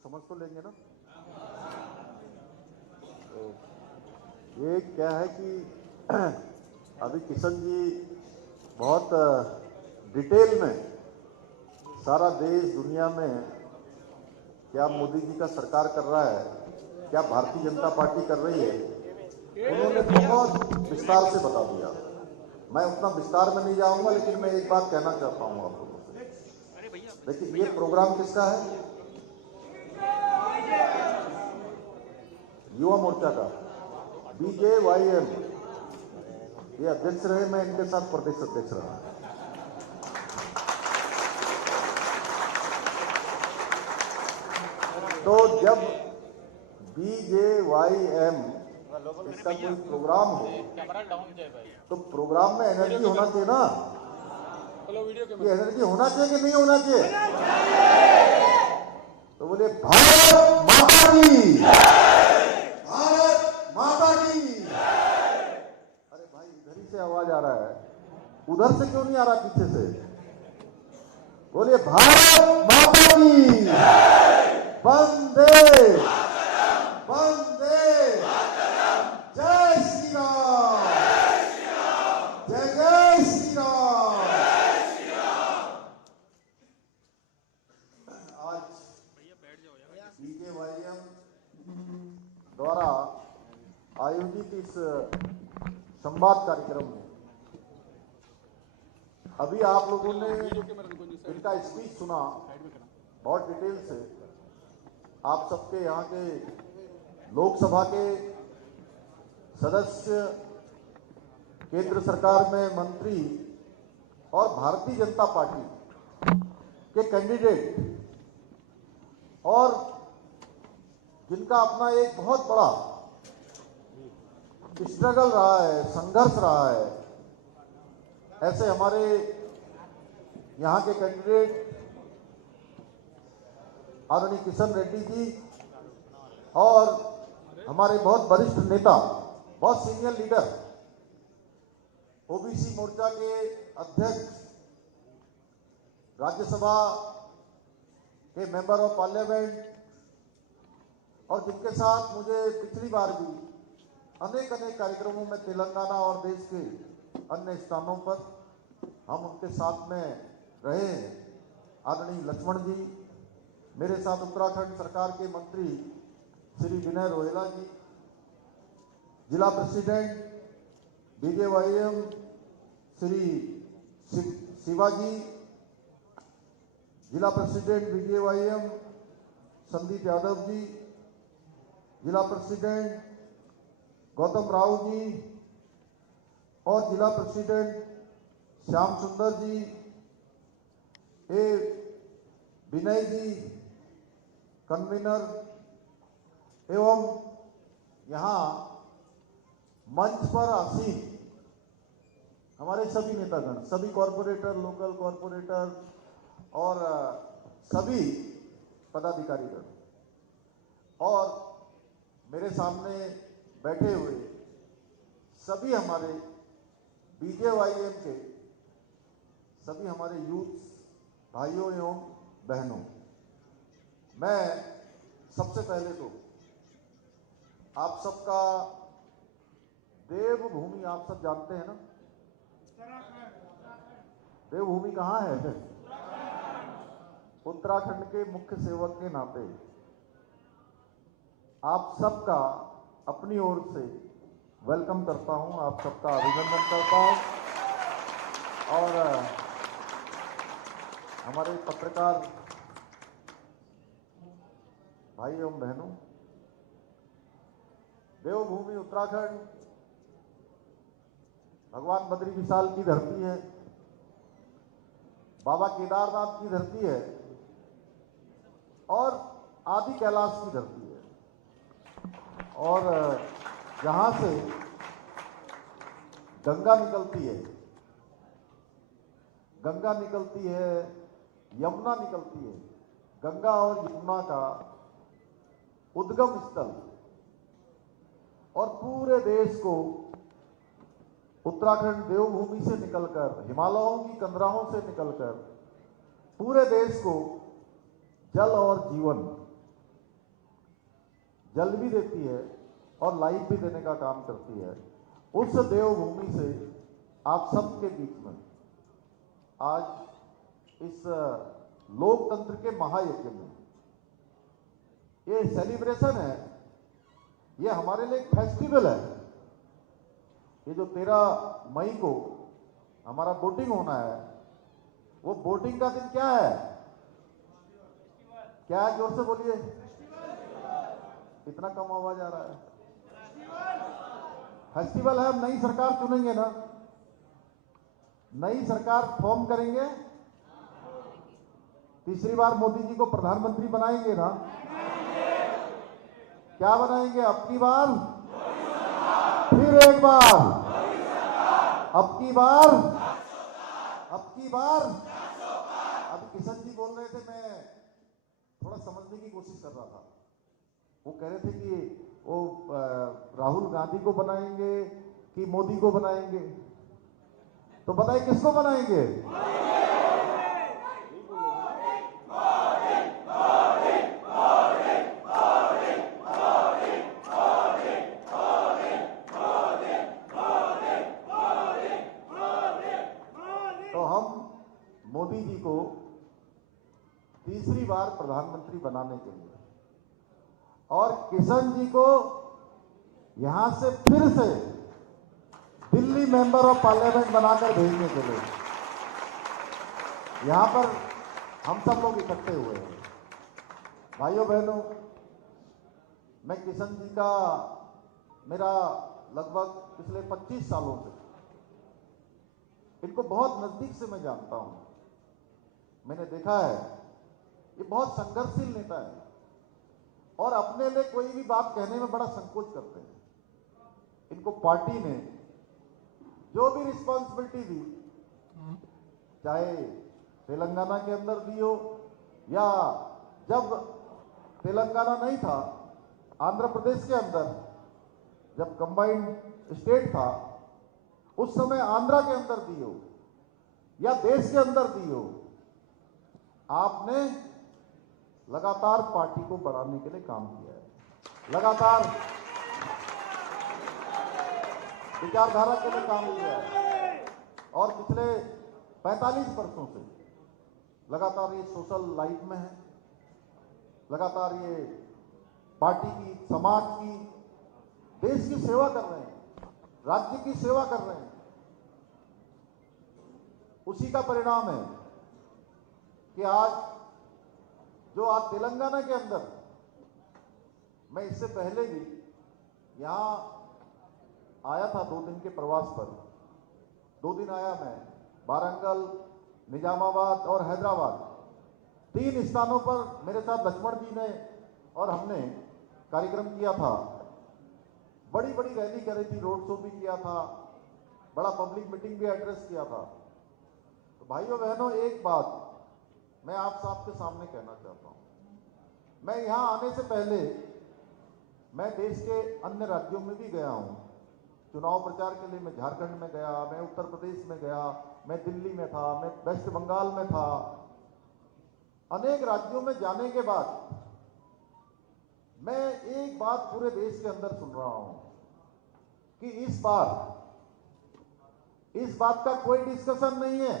समझ तो लेंगे ना। तो ये क्या है कि अभी किशन जी बहुत डिटेल में सारा देश दुनिया में क्या मोदी जी का सरकार कर रहा है, क्या भारतीय जनता पार्टी कर रही है, उन्होंने बहुत विस्तार से बता दिया। मैं उतना विस्तार में नहीं जाऊंगा, लेकिन मैं एक बात कहना चाहता हूं आप लोगों से। देखिए, ये प्रोग्राम किसका है? युवा मोर्चा का, BJYM। ये अध्यक्ष रहे, मैं इनके साथ प्रदेश अध्यक्ष रहा। तो जब BJYM इसका कोई प्रोग्राम हो तो प्रोग्राम में एनर्जी होना चाहिए ना। ये एनर्जी होना चाहिए कि नहीं होना चाहिए? तो बोले भारत माता की, भारत माता की। अरे भाई, इधर ही से आवाज आ रहा है, उधर से क्यों नहीं आ रहा पीछे से? बोलिए भारत माता की, वंदे वंदे, जय श्री राम, जय जय श्री राम। आज BJYM द्वारा आयोजित इस संवाद कार्यक्रम में अभी आप लोगों ने इनका स्पीच सुना, बहुत डिटेल से। आप सबके यहाँ के लोकसभा के सदस्य, केंद्र सरकार में मंत्री और भारतीय जनता पार्टी के कैंडिडेट, और जिनका अपना एक बहुत बड़ा स्ट्रगल रहा है, संघर्ष रहा है, ऐसे हमारे यहाँ के कैंडिडेट आदरणीय किशन रेड्डी जी और हमारे बहुत वरिष्ठ नेता, बहुत सीनियर लीडर, ओबीसी मोर्चा के अध्यक्ष, राज्यसभा के मेंबर ऑफ पार्लियामेंट, और जिनके साथ मुझे पिछली बार भी अनेक कार्यक्रमों में तेलंगाना और देश के अन्य स्थानों पर हम उनके साथ में रहे हैं। आदरणीय लक्ष्मण जी, मेरे साथ उत्तराखंड सरकार के मंत्री श्री विनय रोहेला जी, जिला प्रेसिडेंट BJYM श्री शिवाजी, जिला प्रेसिडेंट BJYM संदीप यादव जी, जिला प्रेसिडेंट गौतम राव जी, और जिला प्रेसिडेंट श्याम सुंदर जी, विनय जी कन्वीनर, एवं यहाँ मंच पर आसीन हमारे सभी नेतागण, सभी कॉरपोरेटर, लोकल कॉरपोरेटर और सभी पदाधिकारीगण, और मेरे सामने बैठे हुए सभी हमारे BJYM के सभी हमारे यूथ भाइयों एवं बहनों, मैं सबसे पहले तो आप सबका देवभूमि, आप सब जानते हैं ना देवभूमि कहाँ है? उत्तराखंड के मुख्य सेवक के नाते आप सबका अपनी ओर से वेलकम करता हूं, आप सबका अभिनंदन करता हूं। और हमारे पत्रकार भाई एवं बहनों, देवभूमि उत्तराखंड भगवान बद्री विशाल की धरती है, बाबा केदारनाथ की धरती है, और आदि कैलाश की धरती है। और जहां से गंगा निकलती है, गंगा निकलती है, यमुना निकलती है, गंगा और यमुना का उद्गम स्थल, और पूरे देश को उत्तराखंड देवभूमि से निकलकर, हिमालयों की कंदराहों से निकलकर पूरे देश को जल और जीवन जल भी देती है और लाइफ भी देने का काम करती है। उस देवभूमि से आप सबके बीच में आज इस लोकतंत्र के महायज्ञ में ये सेलिब्रेशन है, ये हमारे लिए एक फेस्टिवल है। ये जो 13 मई को हमारा वोटिंग होना है, वो वोटिंग का दिन क्या है? क्या है? जोर से बोलिए, इतना कम आवाज आ रहा है। फेस्टिवल है। हम नई सरकार चुनेंगे ना, नई सरकार फॉर्म करेंगे, तीसरी बार मोदी जी को प्रधानमंत्री बनाएंगे ना? क्या बनाएंगे? अब की बार, फिर एक बार, अब की बार, अब की बार। अभी किशन जी बोल रहे थे, मैं थोड़ा समझने की कोशिश कर रहा था। वो कह रहे थे कि वो राहुल गांधी को बनाएंगे कि मोदी को बनाएंगे। तो बताइए किसको बनाएंगे? तो हम मोदी जी को तीसरी बार प्रधानमंत्री बनाने के लिए और किशन जी को यहां से फिर से दिल्ली मेंबर ऑफ पार्लियामेंट बनाकर भेजने के लिए यहां पर हम सब लोग इकट्ठे हुए हैं। भाइयों बहनों, मैं किशन जी का मेरा लगभग पिछले 25 सालों से इनको बहुत नजदीक से मैं जानता हूं। मैंने देखा है ये बहुत संघर्षशील नेता है और अपने लिए कोई भी बात कहने में बड़ा संकोच करते हैं। इनको पार्टी ने जो भी रिस्पॉन्सिबिलिटी दी, चाहे तेलंगाना के अंदर दी हो या जब तेलंगाना नहीं था, आंध्र प्रदेश के अंदर जब कंबाइंड स्टेट था, उस समय आंध्रा के अंदर दी हो या देश के अंदर दी हो, आपने लगातार पार्टी को बढ़ाने के लिए काम किया है, लगातार विचारधारा के लिए काम किया है और पिछले 45 वर्षों से लगातार ये सोशल लाइफ में है, लगातार ये पार्टी की, समाज की, देश की सेवा कर रहे हैं, राज्य की सेवा कर रहे हैं। उसी का परिणाम है कि आज जो आज तेलंगाना के अंदर, मैं इससे पहले भी यहां आया था 2 दिन के प्रवास पर। 2 दिन आया मैं, वारंगल, निजामाबाद और हैदराबाद, 3 स्थानों पर मेरे साथ लक्ष्मण जी ने और हमने कार्यक्रम किया था। बड़ी बड़ी रैली करी थी, रोड शो भी किया था, बड़ा पब्लिक मीटिंग भी एड्रेस किया था। तो भाइयों बहनों, एक बात मैं आप सबके सामने कहना चाहता हूं। मैं यहां आने से पहले मैं देश के अन्य राज्यों में भी गया हूं। चुनाव प्रचार के लिए मैं झारखंड में गया, मैं उत्तर प्रदेश में गया, मैं दिल्ली में था, मैं वेस्ट बंगाल में था। अनेक राज्यों में जाने के बाद मैं एक बात पूरे देश के अंदर सुन रहा हूं कि इस बार इस बात का कोई डिस्कशन नहीं है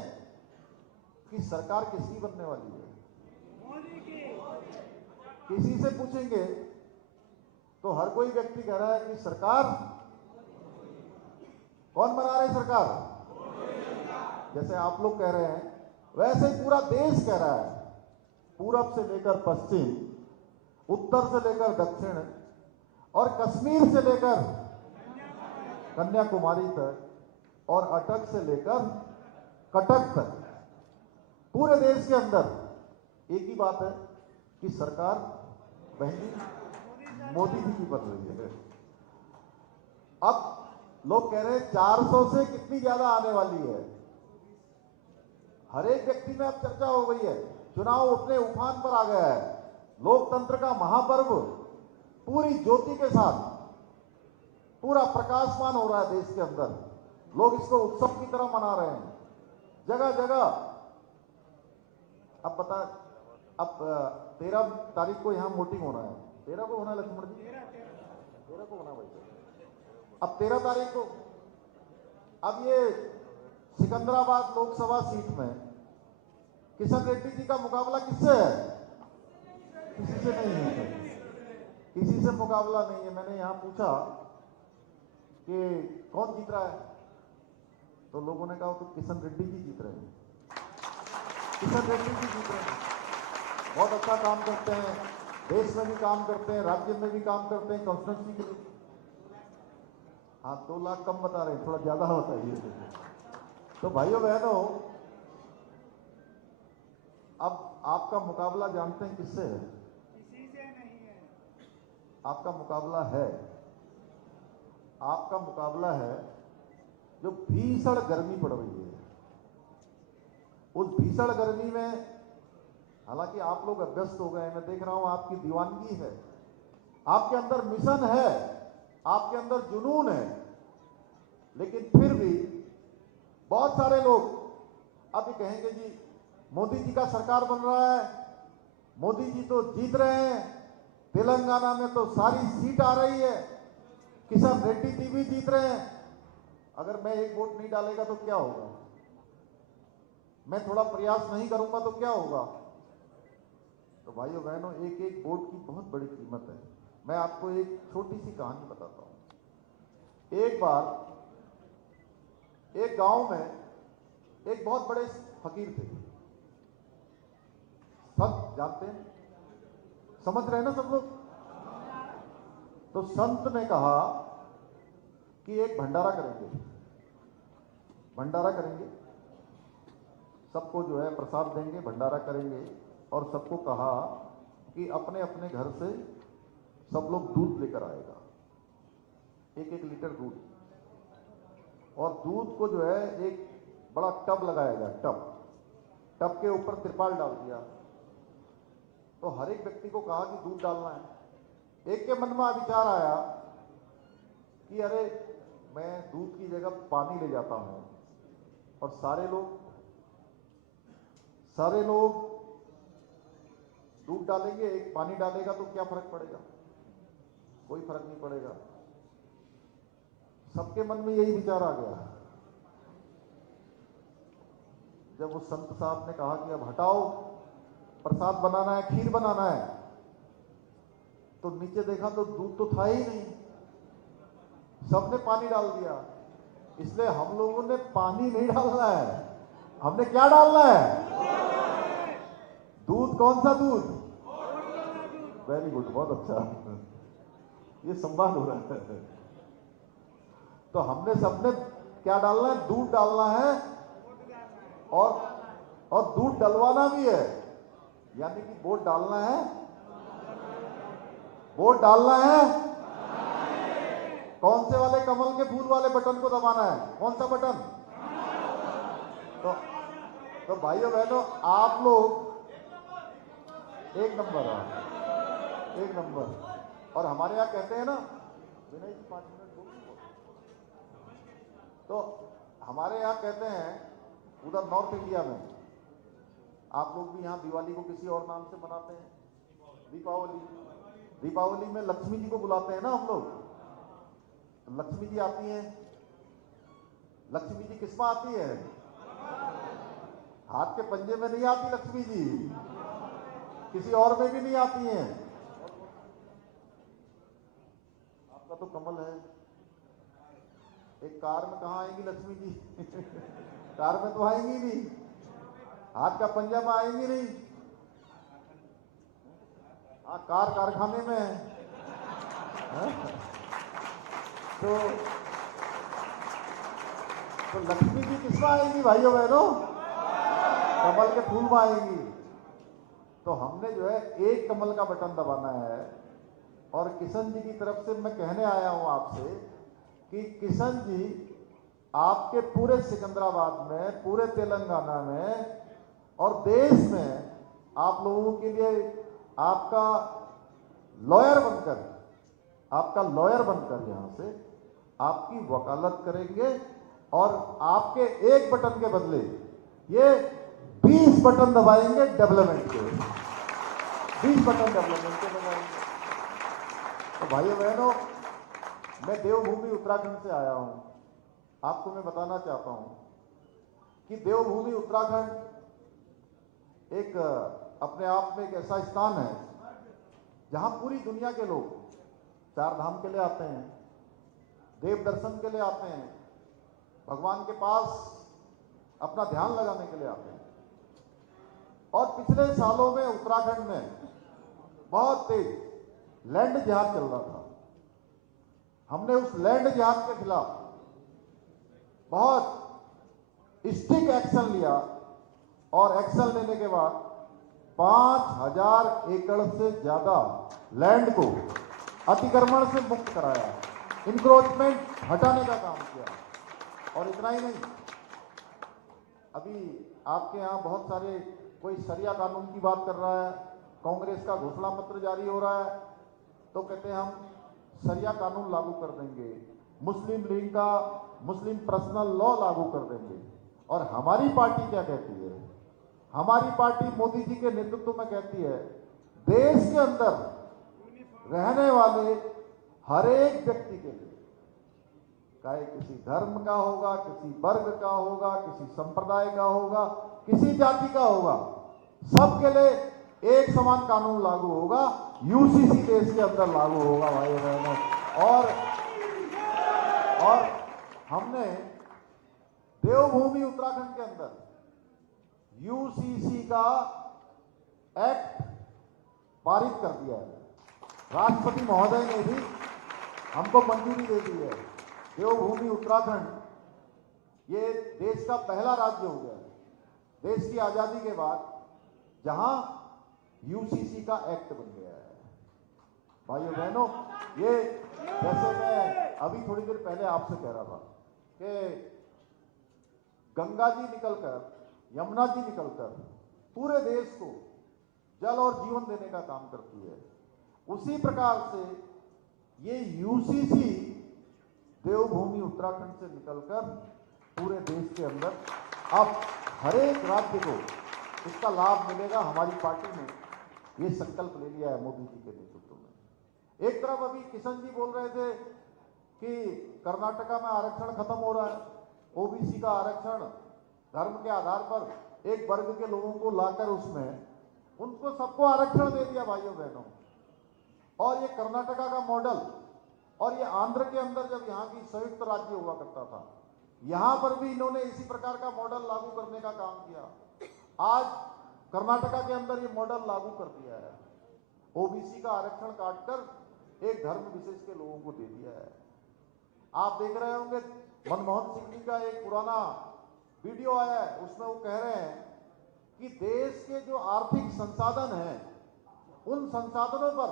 कि सरकार किसकी बनने वाली है। किसी से पूछेंगे तो हर कोई व्यक्ति कह रहा है कि सरकार कौन बना रहे सरकार? जैसे आप लोग कह रहे हैं, वैसे ही पूरा देश कह रहा है, पूरब से लेकर पश्चिम, उत्तर से लेकर दक्षिण और कश्मीर से लेकर कन्याकुमारी तक और अटक से लेकर कटक तक पूरे देश के अंदर एक ही बात है कि सरकार बहनी मोदी जी की बन रही है। अब लोग कह रहे हैं 400 से कितनी ज्यादा आने वाली है। हर एक व्यक्ति में अब चर्चा हो गई है, चुनाव अपने उफान पर आ गया है। लोकतंत्र का महापर्व पूरी ज्योति के साथ पूरा प्रकाशमान हो रहा है देश के अंदर। लोग इसको उत्सव की तरह मना रहे हैं जगह जगह। अब 13 तारीख को यहां वोटिंग होना है। 13 को होना लक्ष्मण जी, 13 को होना भाई। अब 13 तारीख को, अब ये सिकंदराबाद लोकसभा सीट में किशन रेड्डी जी का मुकाबला किससे है? किसी से नहीं है, किसी से मुकाबला नहीं है। मैंने यहां पूछा कि कौन जीत रहा है, तो लोगों ने कहा तो किशन रेड्डी जी जीत रहे हैं, किशन रेड्डी जी जीत रहे हैं। बहुत अच्छा काम करते हैं, देश में भी काम करते हैं, राज्य में भी काम करते हैं, कॉन्स्टिट्यूंसी के लिए। हाँ 2 लाख कम बता रहे हैं, थोड़ा ज्यादा बताइए। तो भाइयों बहनों, अब आपका मुकाबला जानते हैं किससे है? किसी से नहीं है। आपका मुकाबला है, आपका मुकाबला है जो भीषण गर्मी पड़ रही है। उस भीषण गर्मी में, हालांकि आप लोग अभ्यस्त हो गए हैं, मैं देख रहा हूं आपकी दीवानगी है, आपके अंदर मिशन है, आपके अंदर जुनून है, लेकिन फिर भी बहुत सारे लोग अब ये कहेंगे जी मोदी जी का सरकार बन रहा है, मोदी जी तो जीत रहे हैं, तेलंगाना में तो सारी सीट आ रही है, किशन रेड्डी जी भी जीत रहे हैं, अगर मैं एक वोट नहीं डालेगा तो क्या होगा, मैं थोड़ा प्रयास नहीं करूंगा तो क्या होगा? तो भाइयों बहनों, एक एक वोट की बहुत बड़ी कीमत है। मैं आपको एक छोटी सी कहानी बताता हूं। एक बार एक गांव में एक बहुत बड़े फकीर थे, संत जानते हैं, समझ रहे हैं ना सब लोग? तो संत ने कहा कि एक भंडारा करेंगे, भंडारा करेंगे, सबको जो है प्रसाद देंगे, भंडारा करेंगे, और सबको कहा कि अपने अपने घर से सब लोग दूध लेकर आएगा, 1-1 लीटर दूध, और दूध को जो है एक बड़ा टब लगाएगा, टब के ऊपर तिरपाल डाल दिया। तो हर एक व्यक्ति को कहा कि दूध डालना है। एक के मन में विचार आया कि अरे मैं दूध की जगह पानी ले जाता हूं, और सारे लोग दूध डालेंगे, एक पानी डालेगा, तो क्या फर्क पड़ेगा? कोई फर्क नहीं पड़ेगा। सबके मन में यही विचार आ गया। जब उस संत साहब ने कहा कि अब हटाओ, प्रसाद बनाना है, खीर बनाना है, तो नीचे देखा तो दूध तो था ही नहीं, सबने पानी डाल दिया। इसलिए हम लोगों ने पानी नहीं डालना है, हमने क्या डालना है? दूध। कौन सा दूध? वेरी गुड, बहुत अच्छा, ये संवाद हो रहा है। तो हमने सबने क्या डालना है? दूध डालना है, और दूध डलवाना भी है, यानी कि वोट डालना है, वोट डालना है। कौन से वाले? कमल के फूल वाले बटन को दबाना है। कौन सा बटन? तो भाइयों बहनों, आप लोग एक नंबर। और हमारे यहाँ कहते हैं ना, विनय जी 5 मिनट बोलो। तो हमारे यहाँ कहते हैं, उधर नॉर्थ इंडिया में आप लोग भी यहाँ दिवाली को किसी और नाम से मनाते हैं, दीपावली में लक्ष्मी जी को बुलाते हैं ना हम लोग। तो लक्ष्मी जी आती हैं, लक्ष्मी जी किस में आती है? हाथ के पंजे में नहीं आती लक्ष्मी जी, किसी और में भी नहीं आती हैं। आपका तो कमल है, एक कार में कहाँ आएंगी लक्ष्मी जी? कार में तो आएंगी नहीं, हाथ का पंजा में आएंगी नहीं। हाँ, कारखाने में है। तो लक्ष्मी जी किस में आएंगी भाइयों बहनों? कमल के फूल में आएंगी। तो हमने जो है एक कमल का बटन दबाना है, और किशन जी की तरफ से मैं कहने आया हूं आपसे कि किशन जी आपके पूरे सिकंदराबाद में, पूरे तेलंगाना में और देश में आप लोगों के लिए आपका लॉयर बनकर यहां से आपकी वकालत करेंगे, और आपके एक बटन के बदले ये 20 बटन दबाएंगे डेवलपमेंट के, 20 बटन डेवलपमेंट के दबाएंगे। तो भाइयों बहनों, मैं देवभूमि उत्तराखंड से आया हूं। आपको मैं बताना चाहता हूं कि देवभूमि उत्तराखंड एक अपने आप में एक ऐसा स्थान है जहां पूरी दुनिया के लोग चार धाम के लिए आते हैं, देव दर्शन के लिए आते हैं, भगवान के पास अपना ध्यान लगाने के लिए आते हैं। और पिछले सालों में उत्तराखंड में बहुत तेज लैंड जिहाद चल रहा था। हमने उस लैंड जिहाद के खिलाफ बहुत स्ट्रिक्ट एक्शन लिया और एक्शन लेने के बाद 5000 एकड़ से ज्यादा लैंड को अतिक्रमण से मुक्त कराया, इंक्रोचमेंट हटाने का काम किया। और इतना ही नहीं, अभी आपके यहाँ बहुत सारे कोई शरिया कानून की बात कर रहा है, कांग्रेस का घोषणा पत्र जारी हो रहा है तो कहते हैं हम शरिया कानून लागू कर देंगे, मुस्लिम लीग का मुस्लिम पर्सनल लॉ लागू कर देंगे। और हमारी पार्टी क्या कहती है? हमारी पार्टी मोदी जी के नेतृत्व में कहती है देश के अंदर रहने वाले हर एक व्यक्ति के लिए, चाहे किसी धर्म का होगा, किसी वर्ग का होगा, किसी संप्रदाय का होगा, किसी जाति का होगा, सबके लिए एक समान कानून लागू होगा। यूसीसी देश के अंदर लागू होगा भाई बहनों। और हमने देवभूमि उत्तराखंड के अंदर यूसीसी का एक्ट पारित कर दिया है। राष्ट्रपति महोदय ने भी हमको मंजूरी दे दी है। देवभूमि उत्तराखंड ये देश का पहला राज्य हो गया है देश की आजादी के बाद जहां यूसीसी का एक्ट बन गया है। भाइयों बहनों, ये जैसे मैं अभी थोड़ी देर पहले आपसे कह रहा था कि गंगा जी निकलकर, यमुना जी निकलकर पूरे देश को जल और जीवन देने का काम करती है। उसी प्रकार से ये यूसीसी देवभूमि उत्तराखंड से निकलकर पूरे देश के अंदर अब हर एक राज्य को इसका लाभ मिलेगा। हमारी पार्टी ने ये संकल्प ले लिया है मोदी जी के नेतृत्व में। एक तरफ अभी किशन जी बोल रहे थे कि कर्नाटका में आरक्षण खत्म हो रहा है, ओबीसी का आरक्षण धर्म के आधार पर एक वर्ग के लोगों को लाकर उसमें उनको सबको आरक्षण दे दिया भाइयों बहनों। और ये कर्नाटका का मॉडल और ये आंध्र के अंदर जब यहाँ की संयुक्त राज्य हुआ करता था, यहां पर भी इन्होंने इसी प्रकार का मॉडल लागू करने का काम किया। आज कर्नाटका के अंदर ये मॉडल लागू कर दिया है, ओबीसी का आरक्षण काटकर एक धर्म विशेष के लोगों को दे दिया है। आप देख रहे होंगे मनमोहन सिंह जी का एक पुराना वीडियो आया है, उसमें वो कह रहे हैं कि देश के जो आर्थिक संसाधन हैं उन संसाधनों पर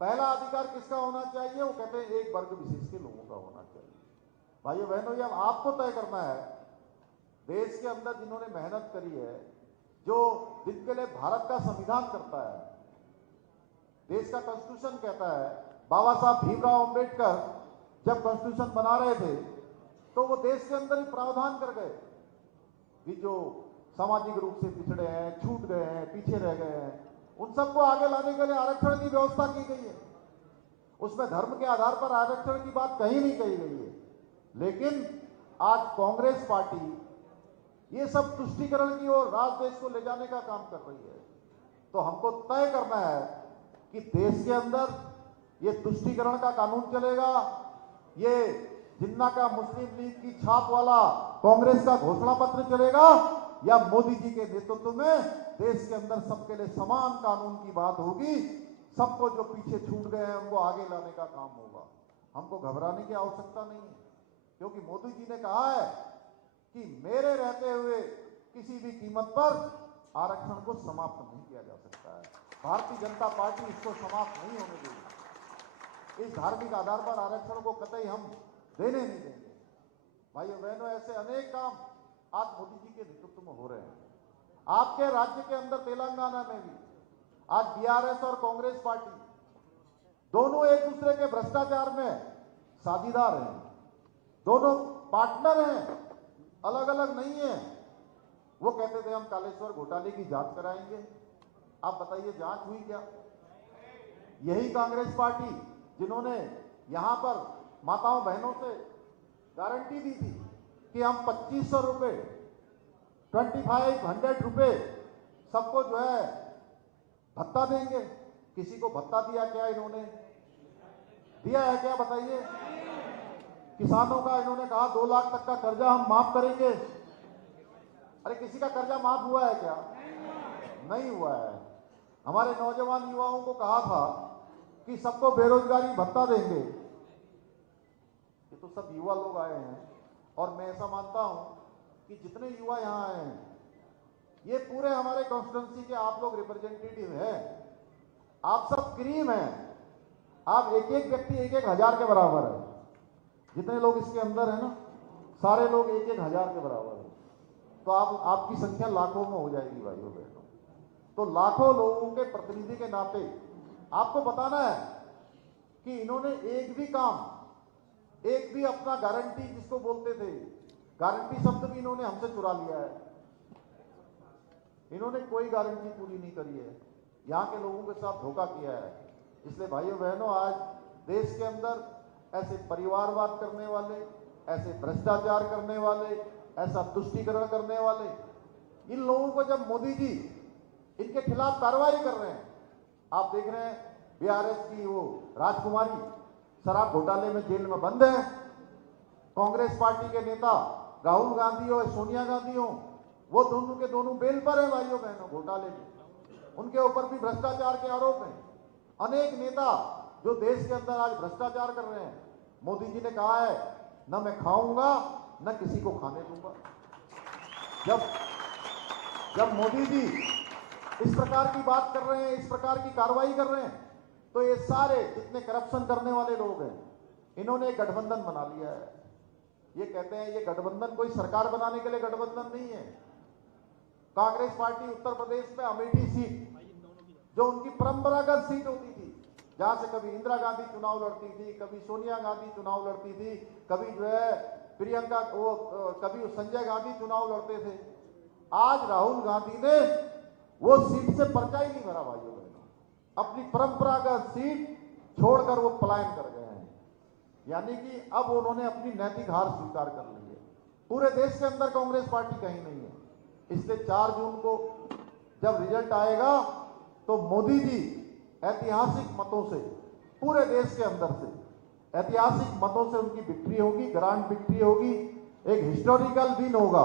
पहला अधिकार किसका होना चाहिए? वो कहते हैं एक वर्ग विशेष के लोगों का होना चाहिए। भाइयों बहनों, ये अब आपको तय करना है। देश के अंदर जिन्होंने मेहनत करी है, जो जिनके लिए भारत का संविधान करता है, देश का कॉन्स्टिट्यूशन कहता है, बाबा साहब भीमराव अंबेडकर जब कॉन्स्टिट्यूशन बना रहे थे तो वो देश के अंदर ही प्रावधान कर गए कि जो सामाजिक रूप से पिछड़े हैं, छूट गए हैं, पीछे रह गए हैं, उन सबको आगे लाने के लिए आरक्षण की व्यवस्था की गई है। उसमें धर्म के आधार पर आरक्षण की बात कहीं नहीं कही गई है। लेकिन आज कांग्रेस पार्टी ये सब तुष्टीकरण की ओर राज्य देश को ले जाने का काम कर रही है। तो हमको तय करना है कि देश के अंदर ये तुष्टीकरण का कानून चलेगा, ये जिन्ना का मुस्लिम लीग की छाप वाला कांग्रेस का घोषणा पत्र चलेगा, या मोदी जी के नेतृत्व में देश के अंदर सबके लिए समान कानून की बात होगी। सबको जो पीछे छूट गए हैं उनको आगे लाने का काम होगा। हमको घबराने की आवश्यकता नहीं है, क्योंकि मोदी जी ने कहा है कि मेरे रहते हुए किसी भी कीमत पर आरक्षण को समाप्त नहीं किया जा सकता है। भारतीय जनता पार्टी इसको समाप्त नहीं होने देगी। इस धार्मिक आधार पर आरक्षण को कतई हम देने नहीं देंगे। भाइयों बहनों, ऐसे अनेक काम आज मोदी जी के नेतृत्व में हो रहे हैं। आपके राज्य के अंदर तेलंगाना में भी आज बीआरएस और कांग्रेस पार्टी दोनों एक दूसरे के भ्रष्टाचार में साझीदार हैं, दोनों पार्टनर हैं, अलग अलग नहीं है। वो कहते थे हम कालेश्वर घोटाले की जांच कराएंगे। आप बताइए जांच हुई क्या? यही कांग्रेस पार्टी जिन्होंने यहां पर माताओं बहनों से गारंटी दी थी कि हम 2500 रुपए 2500 रुपए सबको जो है भत्ता देंगे। किसी को भत्ता दिया क्या इन्होंने? दिया है क्या बताइए? किसानों का इन्होंने कहा 2 लाख तक का कर्जा हम माफ करेंगे। अरे किसी का कर्जा माफ हुआ है क्या? नहीं हुआ है। हमारे नौजवान युवाओं को कहा था कि सबको बेरोजगारी भत्ता देंगे। ये तो सब युवा लोग आए हैं और मैं ऐसा मानता हूं कि जितने युवा यहां आए हैं ये पूरे हमारे कॉन्स्टिट्यूंसी के आप लोग रिप्रेजेंटेटिव हैं। आप सब क्रीम हैं। आप एक एक व्यक्ति 1-1 हजार के बराबर है। जितने लोग इसके अंदर है ना, सारे लोग 1-1 हजार के बराबर है। तो आपकी संख्या लाखों में हो जाएगी भाइयों बहनों। तो लाखों लोगों के प्रतिनिधि के नाते आपको बताना है कि इन्होंने एक भी काम, एक भी अपना गारंटी जिसको बोलते थे, गारंटी शब्द भी इन्होंने हमसे चुरा लिया है। इन्होंने कोई गारंटी पूरी नहीं करी है, यहाँ के लोगों के साथ धोखा किया है। इसलिए भाइयों बहनों, आज देश के अंदर ऐसे परिवारवाद करने वाले, ऐसे भ्रष्टाचार करने वाले, ऐसा तुष्टीकरण करने वाले, इन लोगों को जब मोदी जी इनके खिलाफ कार्रवाई कर रहे हैं, आप देख रहे हैं बीआरएस की वो राजकुमारी शराब घोटाले में जेल में बंद है। कांग्रेस पार्टी के नेता राहुल गांधी और सोनिया गांधी हो, वो दोनों के दोनों बेल पर है भाइयों बहनों घोटाले में। उनके ऊपर भी भ्रष्टाचार के आरोप हैं। अनेक नेता जो देश के अंदर आज भ्रष्टाचार कर रहे हैं, मोदी जी ने कहा है न मैं खाऊंगा न किसी को खाने दूंगा। जब मोदी जी इस प्रकार की बात कर रहे हैं, इस प्रकार की कार्रवाई कर रहे हैं, तो ये सारे जितने करप्शन करने वाले लोग हैं, इन्होंने एक गठबंधन बना लिया है। ये कहते हैं ये गठबंधन कोई सरकार बनाने के लिए गठबंधन नहीं है। कांग्रेस पार्टी उत्तर प्रदेश में अमेठी सीट, जो उनकी परंपरागत सीट होती थी, जहां से कभी इंदिरा गांधी चुनाव लड़ती थी, कभी सोनिया गांधी चुनाव लड़ती थी, कभी जो है प्रियंका कभी संजय गांधी चुनाव लड़ते थे। आज राहुल गांधी ने वो सीट से पर्चा ही नहीं भरा भाइयों बहनों। अपनी परंपरागत सीट छोड़कर वो पलायन कर गए हैं। यानी कि अब उन्होंने अपनी नैतिक हार स्वीकार कर ली है। पूरे देश के अंदर कांग्रेस पार्टी कहीं नहीं है। इसलिए 4 जून को जब रिजल्ट आएगा तो मोदी जी ऐतिहासिक मतों से, पूरे देश के अंदर से ऐतिहासिक मतों से उनकी विक्ट्री होगी, ग्रांड विक्ट्री होगी, एक हिस्टोरिकल विन होगा।